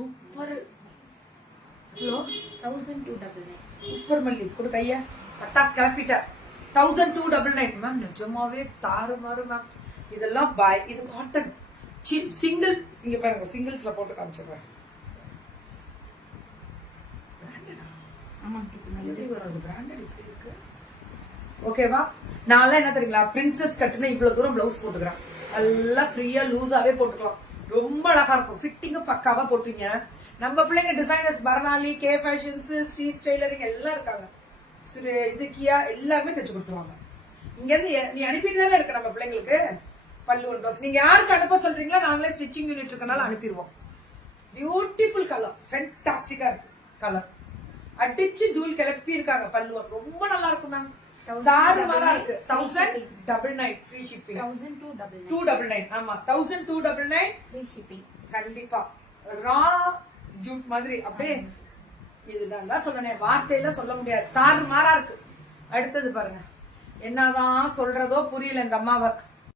Super. 1299. Super மல்லி கொடு கையா. பட்டாஸ் கிளப்பிட்ட. 1299 மேம். நிஜமாவே தாறுமாறு மேம். இதெல்லாம் பாய். இது காட்டன் சிங்கிள். இங்க பாருங்க, சிங்கிள்ஸ்ல போட்டு காமிச்சிடுறேன். ஓகேவா? நான் என்ன தெரியுங்களா, பிரின்சஸ் கட்டுனா இவ்வளவு தூரம் பிளவுஸ் போட்டுக்கிறேன். நல்லா ஃப்ரீயா லூஸாவே போட்டுக்கலாம். ரொம்ப அழகா இருக்கும். ஃபிட்டிங்கும் பக்காவா போட்டீங்க. நம்ம பிள்ளைங்க designers Barnali, K Fashions, Sri ஸ்டைலரிங் எல்லாம் இருக்காங்க. இது கியா எல்லாருமே தைச்சு கொடுத்துருவாங்க. இங்க இருந்து நீ அனுப்பிட்டு தானே இருக்க நம்ம பிள்ளைங்களுக்கு பல்லு ப்ளவுஸ். நீங்க யாருக்கு அனுப்ப சொல்றீங்களோ நாங்களே ஸ்டிச்சிங் யூனிட் இருக்கனால அனுப்பிடுவோம். பியூட்டிஃபுல் கலர், ஃபென்டாஸ்டிக்கா இருக்கு கலர். அடிச்சு தூள் கிளப்பி இருக்காங்க பல்லு. ரொம்ப நல்லா இருக்கும் மேம். தாறுமாறா இருக்கு. 1099 ஃப்ரீ ஷிப்பிங். 1299. ஆமா 1299 ஃப்ரீ ஷிப்பிங். கண்டிப்பா ரா ஜூட் மாதிரி அப்படியே. இதுதான் தான் சொன்னேன், வார்த்தையில சொல்ல முடியாது. தாறுமாறா இருக்கு. அடுத்தது பாருங்க, என்னதான் சொல்றதோ புரியல இந்த அம்மாவை.